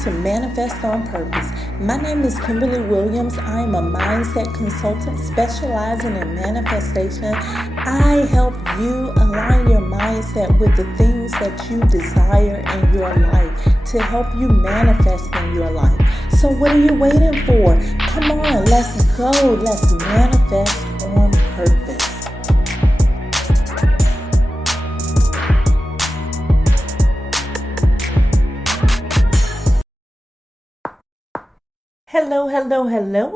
to Manifest on Purpose. My name is Kimberly Williams. I am a mindset consultant specializing in manifestation. I help you align your mindset with the things that you desire in your life to help you manifest in your life. So what are you waiting for? Come on, let's go. Let's manifest on purpose. Hello,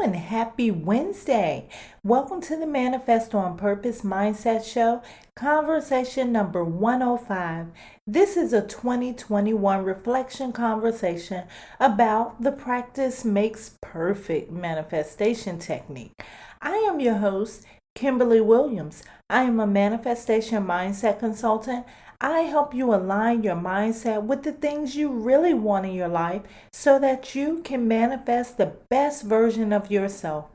and happy Wednesday. Welcome to the Manifest on Purpose Mindset Show, conversation number 105. This is a 2021 reflection conversation about the practice makes perfect manifestation technique. I am your host, Kimberly Williams. I am a manifestation mindset consultant. I help you align your mindset with the things you really want in your life so that you can manifest the best version of yourself.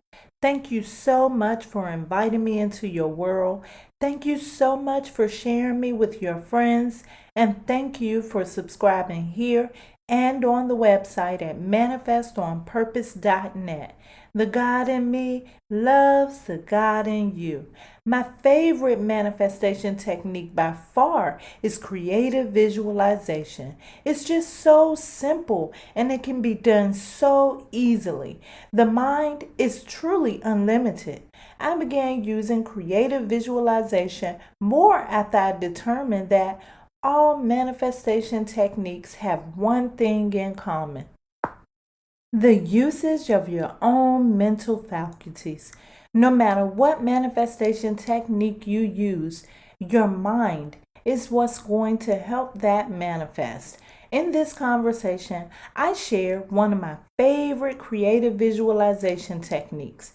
Thank you so much for inviting me into your world. Thank you so much for sharing me with your friends. And thank you for subscribing here and on the website at manifestonpurpose.net. The God in me loves the God in you. My favorite manifestation technique by far is creative visualization. It's just so simple and it can be done so easily. The mind is truly unlimited. I began using creative visualization more after I determined that all manifestation techniques have one thing in common: the usage of your own mental faculties. No matter what manifestation technique you use, your mind is what's going to help that manifest. In this conversation, I share one of my favorite creative visualization techniques.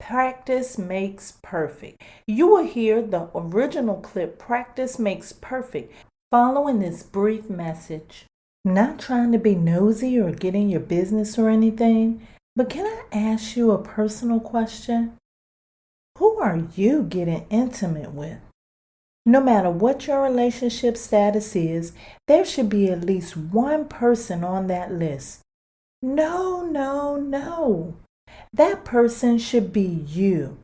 Practice makes perfect. You will hear the original clip, Practice Makes Perfect, following this brief message. Not trying to be nosy or get in your business or anything, but can I ask you a personal question? Who are you getting intimate with? No matter what your relationship status is, there should be at least one person on that list. No. That person should be you.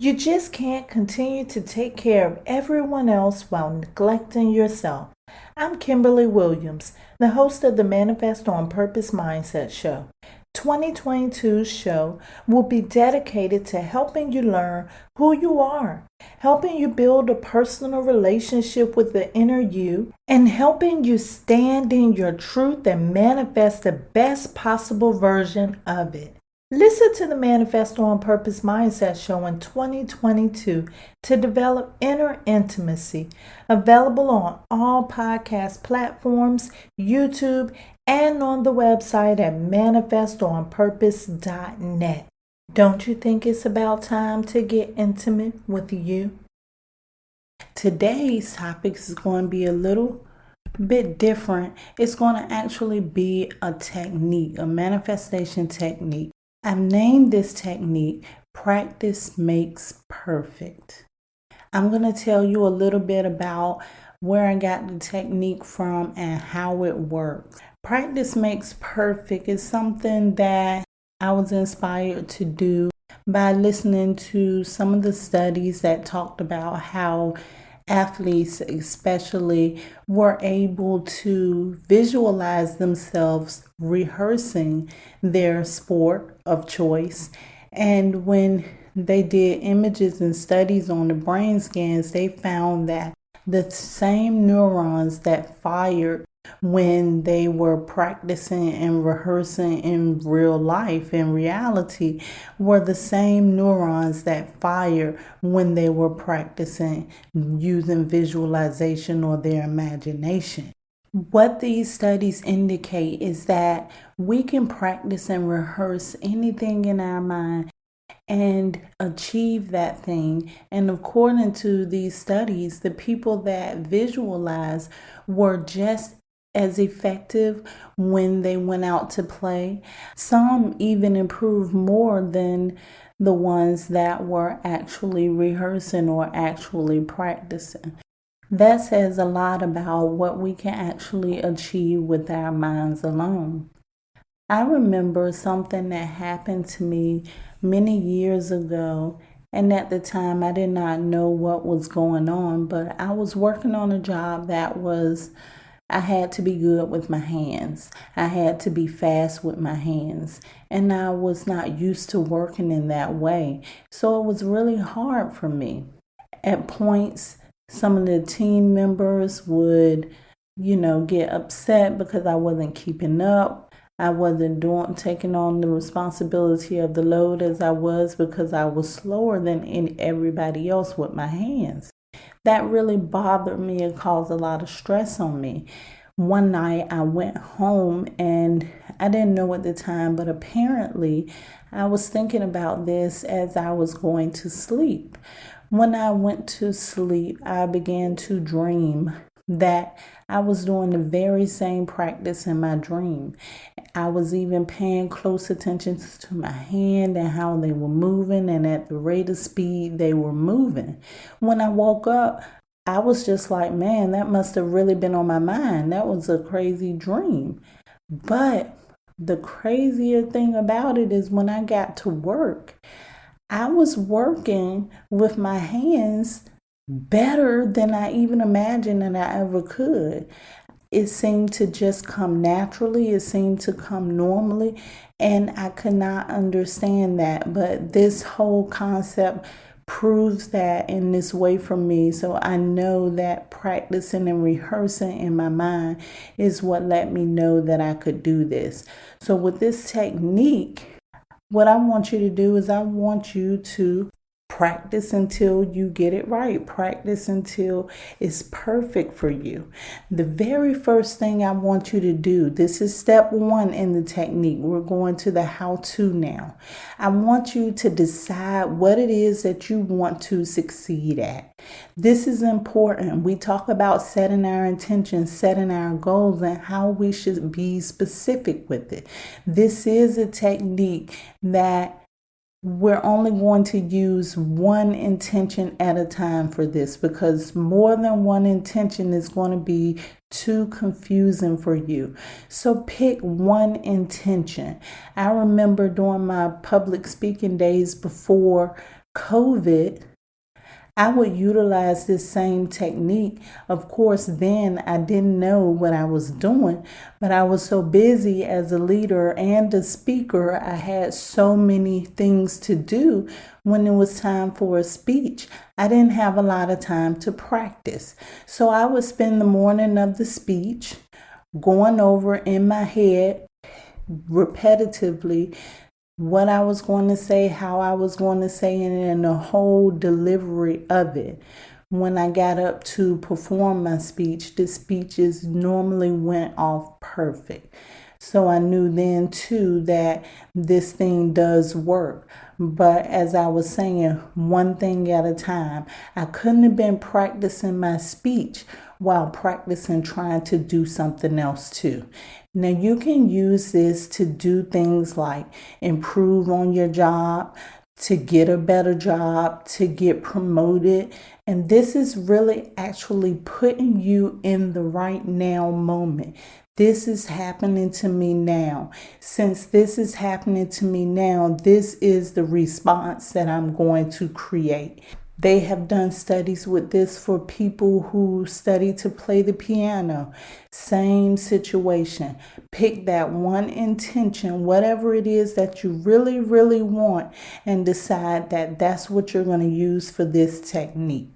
You just can't continue to take care of everyone else while neglecting yourself. I'm Kimberly Williams, the host of the Manifest on Purpose Mindset Show. 2022's show will be dedicated to helping you learn who you are, helping you build a personal relationship with the inner you, and helping you stand in your truth and manifest the best possible version of it. Listen to the Manifest on Purpose Mindset Show in 2022 to develop inner intimacy. Available on all podcast platforms, YouTube, and on the website at manifestonpurpose.net. Don't you think it's about time to get intimate with you? Today's topic is going to be a little bit different. It's going to actually be a technique, a manifestation technique. I've named this technique Practice Makes Perfect. I'm going to tell you a little bit about where I got the technique from and how it works. Practice Makes Perfect is something that I was inspired to do by listening to some of the studies that talked about how athletes especially were able to visualize themselves rehearsing their sport of choice. And when they did images and studies on the brain scans, they found that the same neurons that fired when they were practicing and rehearsing in real life, in reality, were the same neurons that fired when they were practicing using visualization or their imagination. What these studies indicate is that we can practice and rehearse anything in our mind and achieve that thing. And according to these studies, the people that visualize were just as effective when they went out to play. Some even improved more than the ones that were actually rehearsing or actually practicing. That says a lot about what we can actually achieve with our minds alone. I remember something that happened to me many years ago, and at the time I did not know what was going on, but I was working on a job I had to be good with my hands. I had to be fast with my hands, and I was not used to working in that way. So it was really hard for me. At points, some of the team members would, get upset because I wasn't keeping up. I wasn't taking on the responsibility of the load as I was because I was slower than everybody else with my hands. That really bothered me and caused a lot of stress on me. One night I went home and I didn't know at the time, but apparently I was thinking about this as I was going to sleep. When I went to sleep, I began to dream that I was doing the very same practice in my dream. I was even paying close attention to my hand and how they were moving and at the rate of speed they were moving. When I woke up, I was just like, man, that must have really been on my mind. That was a crazy dream. But the crazier thing about it is when I got to work, I was working with my hands better than I even imagined that I ever could. It seemed to just come naturally. It seemed to come normally. And I could not understand that. But this whole concept proves that in this way for me. So I know that practicing and rehearsing in my mind is what let me know that I could do this. So with this technique, what I want you to do is I want you to practice until you get it right. Practice until it's perfect for you. The very first thing I want you to do, this is step one in the technique. We're going to the how-to now. I want you to decide what it is that you want to succeed at. This is important. We talk about setting our intentions, setting our goals, and how we should be specific with it. This is a technique that we're only going to use one intention at a time for this, because more than one intention is going to be too confusing for you. So pick one intention. I remember during my public speaking days before COVID, I would utilize this same technique. Of course, then I didn't know what I was doing, but I was so busy as a leader and a speaker. I had so many things to do when it was time for a speech. I didn't have a lot of time to practice. So I would spend the morning of the speech going over in my head repetitively what I was going to say, how I was going to say it, and the whole delivery of it. When I got up to perform my speech, the speeches normally went off perfect. So I knew then too that this thing does work. But as I was saying, one thing at a time. I couldn't have been practicing my speech while practicing trying to do something else too. Now you can use this to do things like improve on your job, to get a better job, to get promoted. And this is really actually putting you in the right now moment. This is happening to me now. Since this is happening to me now, this is the response that I'm going to create. They have done studies with this for people who study to play the piano. Same situation. Pick that one intention, whatever it is that you really, really want, and decide that that's what you're going to use for this technique.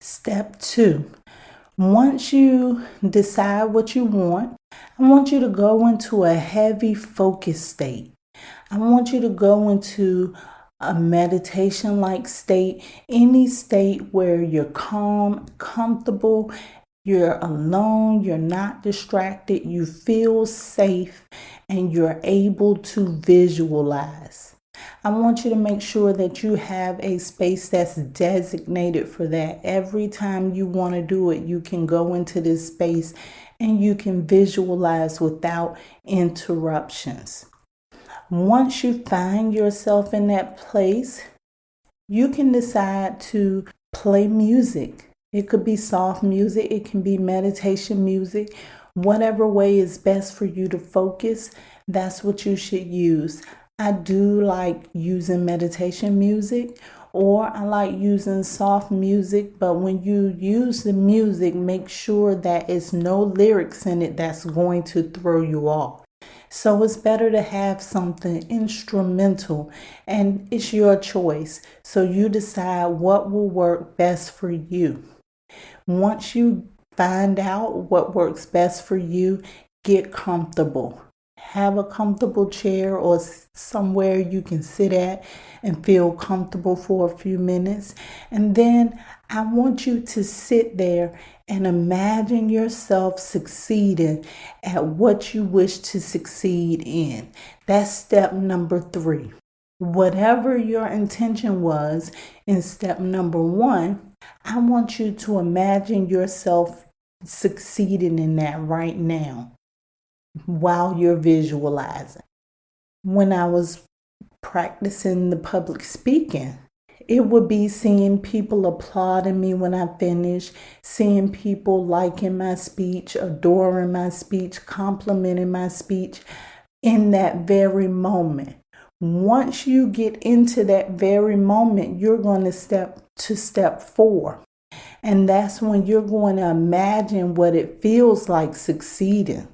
Step 2. Once you decide what you want, I want you to go into a heavy focus state. I want you to go into a meditation-like state, any state where you're calm, comfortable, you're alone, you're not distracted, you feel safe, and you're able to visualize. I want you to make sure that you have a space that's designated for that. Every time you want to do it, you can go into this space and you can visualize without interruptions. Once you find yourself in that place, you can decide to play music. It could be soft music, it can be meditation music, whatever way is best for you to focus. that's what you should use. I do like using meditation music, or I like using soft music, but when you use the music, make sure that it's no lyrics in it that's going to throw you off. So it's better to have something instrumental, and it's your choice. So you decide what will work best for you. Once you find out what works best for you, get comfortable. Have a comfortable chair or somewhere you can sit at and feel comfortable for a few minutes. And then I want you to sit there and imagine yourself succeeding at what you wish to succeed in. That's step number 3. Whatever your intention was in step number 1, I want you to imagine yourself succeeding in that right now while you're visualizing. When I was practicing the public speaking, it would be seeing people applauding me when I finish, seeing people liking my speech, adoring my speech, complimenting my speech in that very moment. Once you get into that very moment, you're going to step to step 4. And that's when you're going to imagine what it feels like succeeding.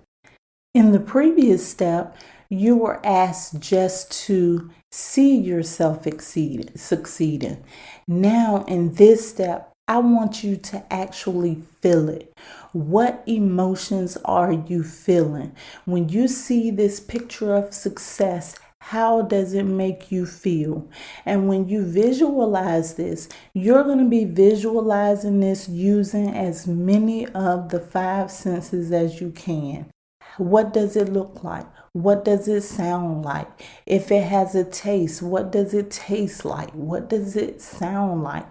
In the previous step, you were asked just to see yourself succeeding. Now, in this step, I want you to actually feel it. What emotions are you feeling? When you see this picture of success, how does it make you feel? And when you visualize this, you're going to be visualizing this using as many of the 5 senses as you can. What does it look like? What does it sound like? If it has a taste, what does it taste like? What does it sound like?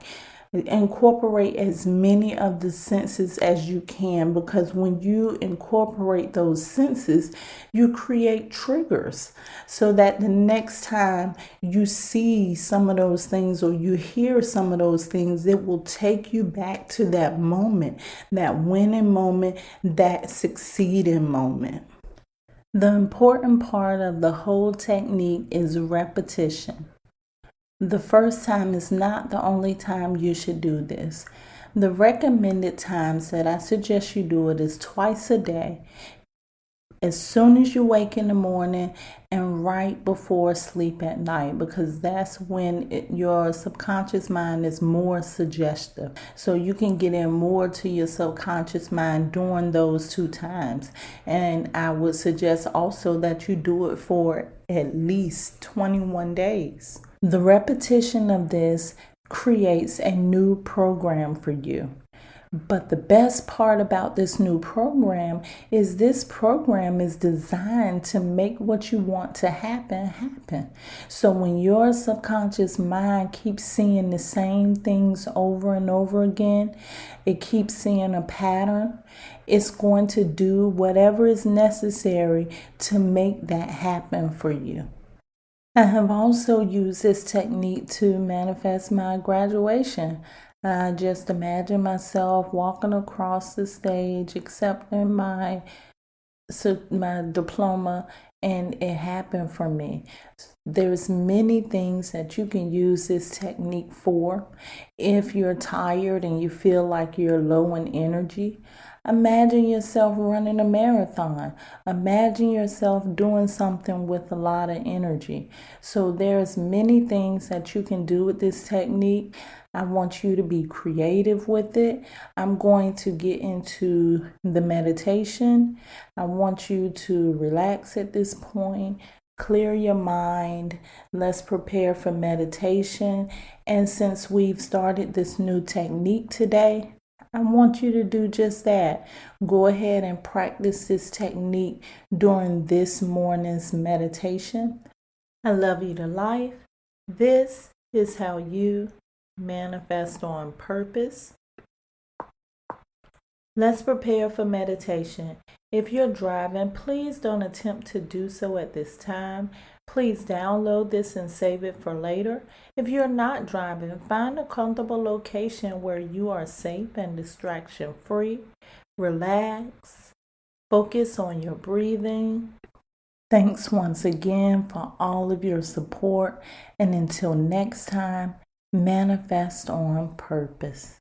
Incorporate as many of the senses as you can, because when you incorporate those senses, you create triggers so that the next time you see some of those things or you hear some of those things, it will take you back to that moment, that winning moment, that succeeding moment. The important part of the whole technique is repetition. The first time is not the only time you should do this. The recommended times that I suggest you do it is twice a day, as soon as you wake in the morning and right before sleep at night, because that's when your subconscious mind is more suggestive. So you can get in more to your subconscious mind during those 2 times. And I would suggest also that you do it for at least 21 days. The repetition of this creates a new program for you. But the best part about this new program is this program is designed to make what you want to happen. So when your subconscious mind keeps seeing the same things over and over again, it keeps seeing a pattern, it's going to do whatever is necessary to make that happen for you. I have also used this technique to manifest my graduation. I just imagine myself walking across the stage, accepting my diploma, and it happened for me. There's many things that you can use this technique for. If you're tired and you feel like you're low in energy, imagine yourself running a marathon. Imagine yourself doing something with a lot of energy. So there's many things that you can do with this technique. I want you to be creative with it. I'm going to get into the meditation. I want you to relax at this point. Clear your mind. Let's prepare for meditation. And since we've started this new technique today, I want you to do just that. Go ahead and practice this technique during this morning's meditation. I love you to life. This is how you manifest on purpose. Let's prepare for meditation. If you're driving, please don't attempt to do so at this time. Please download this and save it for later. If you're not driving, find a comfortable location where you are safe and distraction free. Relax. Focus on your breathing. Thanks once again for all of your support. And until next time, manifest on purpose.